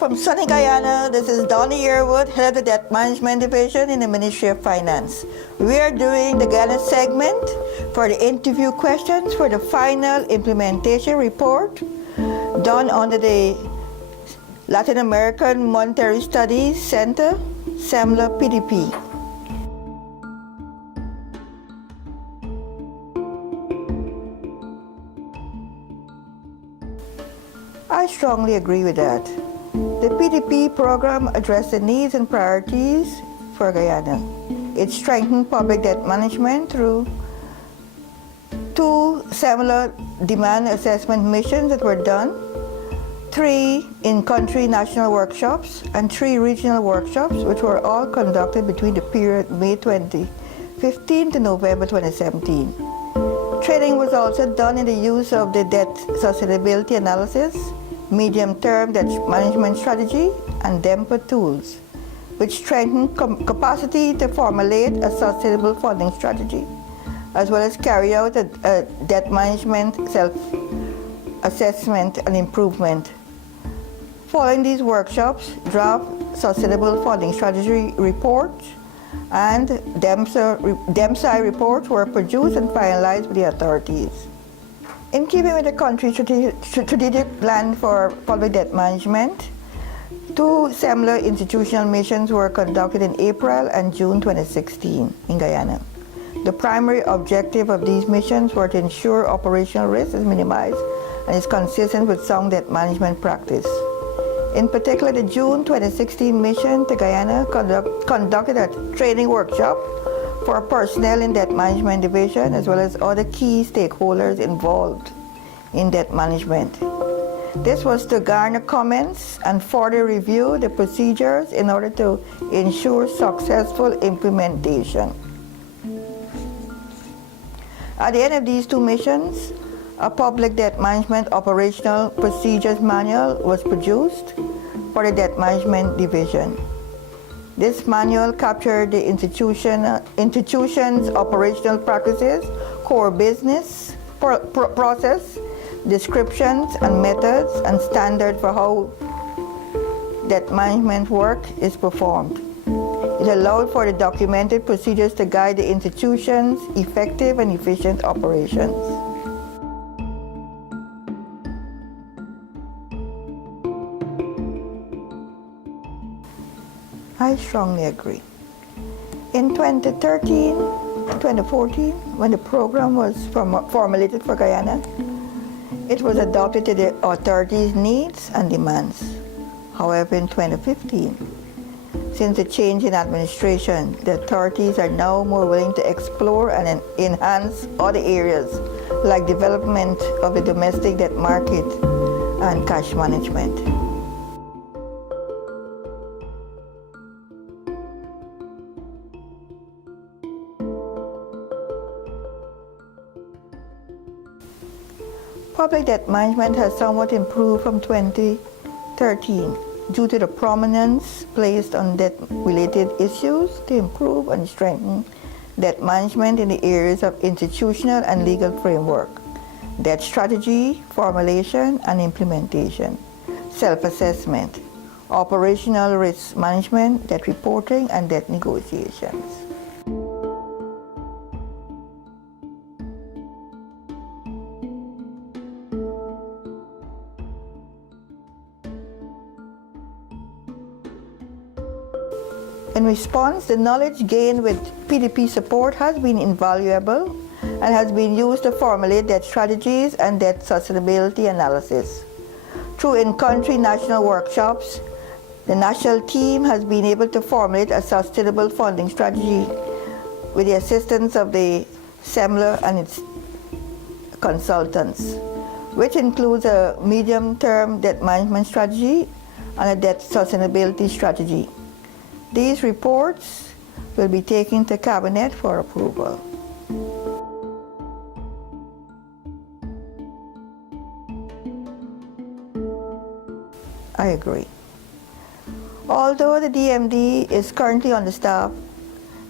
from sunny Guyana. This is Donna Yearwood, head of the Debt Management Division in the Ministry of Finance. We are doing the Guyana segment for the interview questions for the final implementation report done under the Latin American Monetary Studies Center, SEMLA PDP. I strongly agree with that. The PDP program addressed the needs and priorities for Guyana. It strengthened public debt management through 2 similar demand assessment missions that were done, 3 in-country national workshops, and 3 regional workshops, which were all conducted between the period May 2015 to November 2017. Training was also done in the use of the debt sustainability analysis, medium-term debt management strategy, and DEMPA tools, which strengthen capacity to formulate a sustainable funding strategy, as well as carry out a debt management self-assessment and improvement. Following these workshops, draft sustainable funding strategy reports and DEMSI reports were produced and finalized with the authorities. In keeping with the country's strategic plan for public debt management, 2 similar institutional missions were conducted in April and June 2016 in Guyana. The primary objective of these missions were to ensure operational risk is minimized and is consistent with sound debt management practice. In particular, the June 2016 mission to Guyana conducted a training workshop for personnel in debt management division, as well as other key stakeholders involved in debt management. This was to garner comments and further review the procedures in order to ensure successful implementation. At the end of these 2 missions, a public debt management operational procedures manual was produced for the debt management division. This manual captured the institution's operational practices, core business process, descriptions and methods, and standard for how debt management work is performed. It allowed for the documented procedures to guide the institution's effective and efficient operations. I strongly agree. In 2014, when the program was formulated for Guyana, it was adopted to the authorities' needs and demands. However, in 2015, since the change in administration, the authorities are now more willing to explore and enhance other areas like development of the domestic debt market and cash management. Public debt management has somewhat improved from 2013 due to the prominence placed on debt-related issues to improve and strengthen debt management in the areas of institutional and legal framework, debt strategy, formulation and implementation, self-assessment, operational risk management, debt reporting, and debt negotiations. In response, the knowledge gained with PDP support has been invaluable and has been used to formulate debt strategies and debt sustainability analysis. Through in-country national workshops, the national team has been able to formulate a sustainable funding strategy with the assistance of the SEMLA and its consultants, which includes a medium-term debt management strategy and a debt sustainability strategy. These reports will be taken to Cabinet for approval. I agree. Although the DMD is currently understaffed,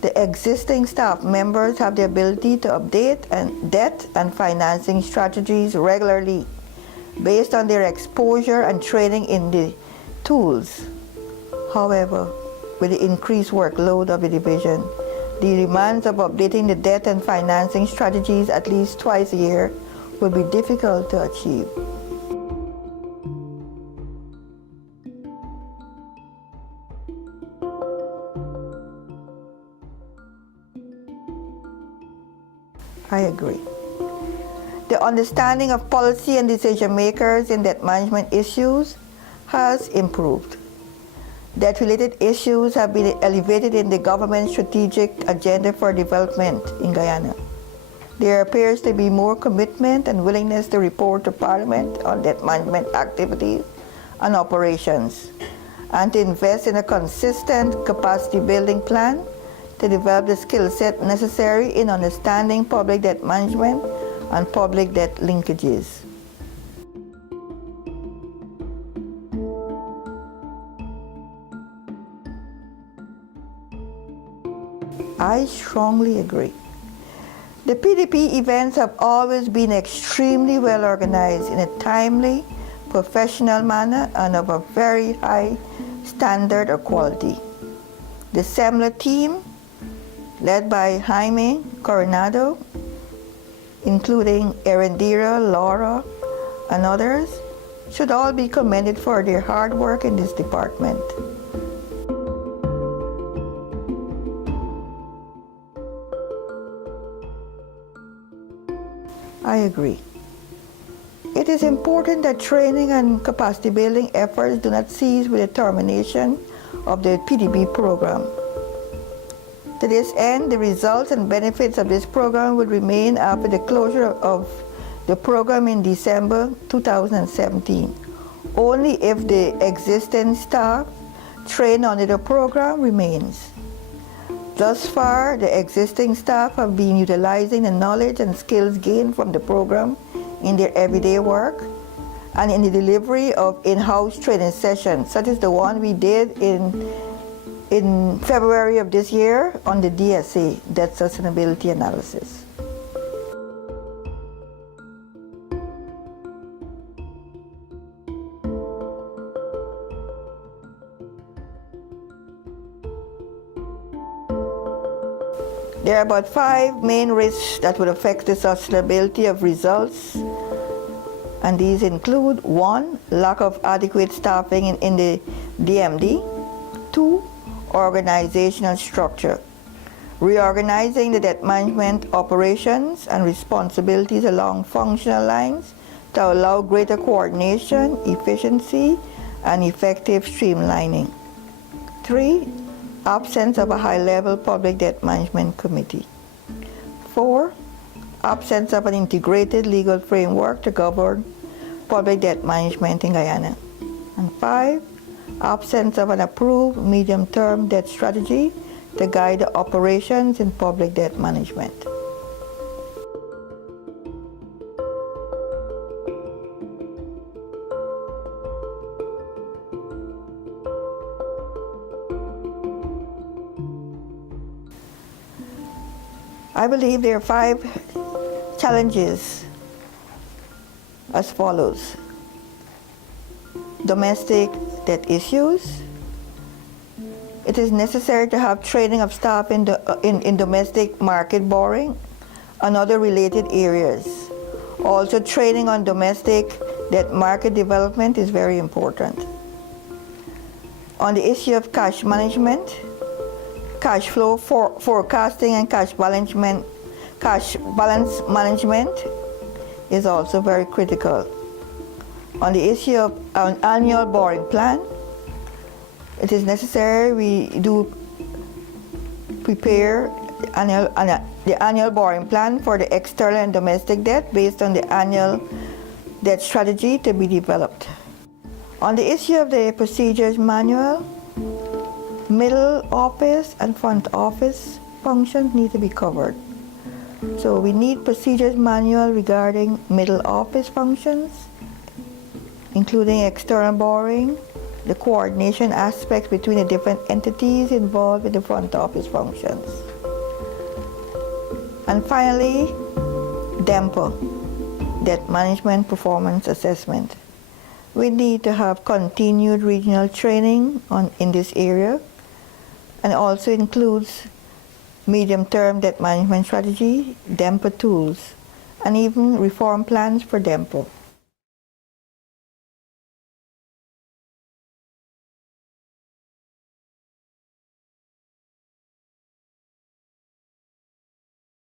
the existing staff members have the ability to update debt and financing strategies regularly based on their exposure and training in the tools. However, with the increased workload of the division, the demands of updating the debt and financing strategies at least twice a year will be difficult to achieve. I agree. The understanding of policy and decision makers in debt management issues has improved. Debt-related issues have been elevated in the government's strategic agenda for development in Guyana. There appears to be more commitment and willingness to report to Parliament on debt management activities and operations, and to invest in a consistent capacity building plan to develop the skill set necessary in understanding public debt management and public debt linkages. I strongly agree. The PDP events have always been extremely well organized in a timely, professional manner and of a very high standard of quality. The SEMLA team, led by Jaime Coronado, including Erendira, Laura, and others, should all be commended for their hard work in this department. I agree. It is important that training and capacity building efforts do not cease with the termination of the PDB program. To this end, the results and benefits of this program will remain after the closure of the program in December 2017, only if the existing staff trained under the program remains. Thus far, the existing staff have been utilizing the knowledge and skills gained from the program in their everyday work and in the delivery of in-house training sessions, such as the one we did in February of this year on the DSA, Debt Sustainability Analysis. There are about 5 main risks that will affect the sustainability of results, and these include 1. Lack of adequate staffing in the DMD. 2. Organizational structure. Reorganizing the debt management operations and responsibilities along functional lines to allow greater coordination, efficiency, and effective streamlining. 3. Absence of a high-level public debt management committee. 4. Absence of an integrated legal framework to govern public debt management in Guyana. And 5. Absence of an approved medium-term debt strategy to guide the operations in public debt management. I believe there are 5 challenges as follows. Domestic debt issues. It is necessary to have training of staff in domestic market borrowing and other related areas. Also, training on domestic debt market development is very important. On the issue of cash management, cash flow forecasting and cash balance management is also very critical. On the issue of an annual borrowing plan, it is necessary we do prepare the annual borrowing plan for the external and domestic debt based on the annual debt strategy to be developed. On the issue of the procedures manual, middle office and front office functions need to be covered. So we need procedures manual regarding middle office functions, including external borrowing, the coordination aspects between the different entities involved in the front office functions. And finally, DEMPA, Debt Management Performance Assessment, We need to have continued regional training in this area, and also includes medium-term debt management strategy, DEMPA tools, and even reform plans for DEMPO.